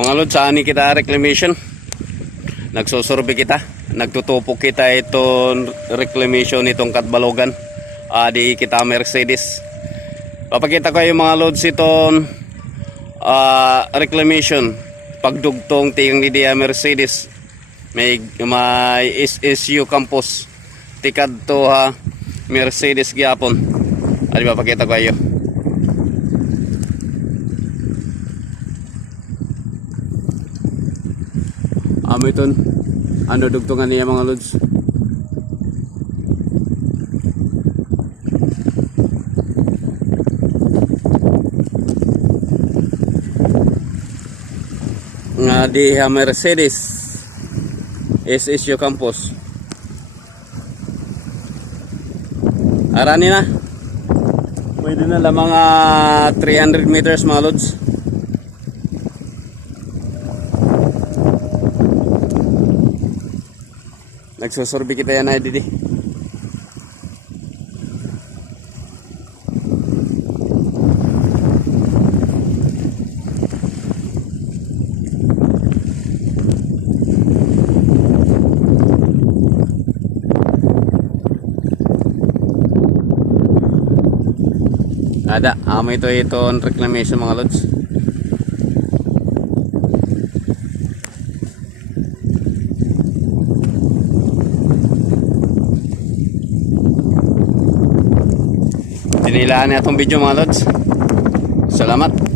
Mga lods, saan kita reclamation? Nagsusurvey kita. Nagtutupok kita itong reclamation itong Katbalogan. Di kita Mercedes. Papakita ko yung mga lods itong reclamation. Pagdugtong tiyang ni Dia Mercedes. May SSU campus. Tikad to ha Mercedes gyapon. Adi papakita ko kayo. Amo iton, ano dugtungan niya mga lods. Nga di Mercedes SSU campus. Arani na. Pwede na lang mga 300 meters mga lods. Nagsusurvey kita yan ay didi. Ada, amo ito reclamation mga lods. Dinilaan niya itong video mga lods. Salamat.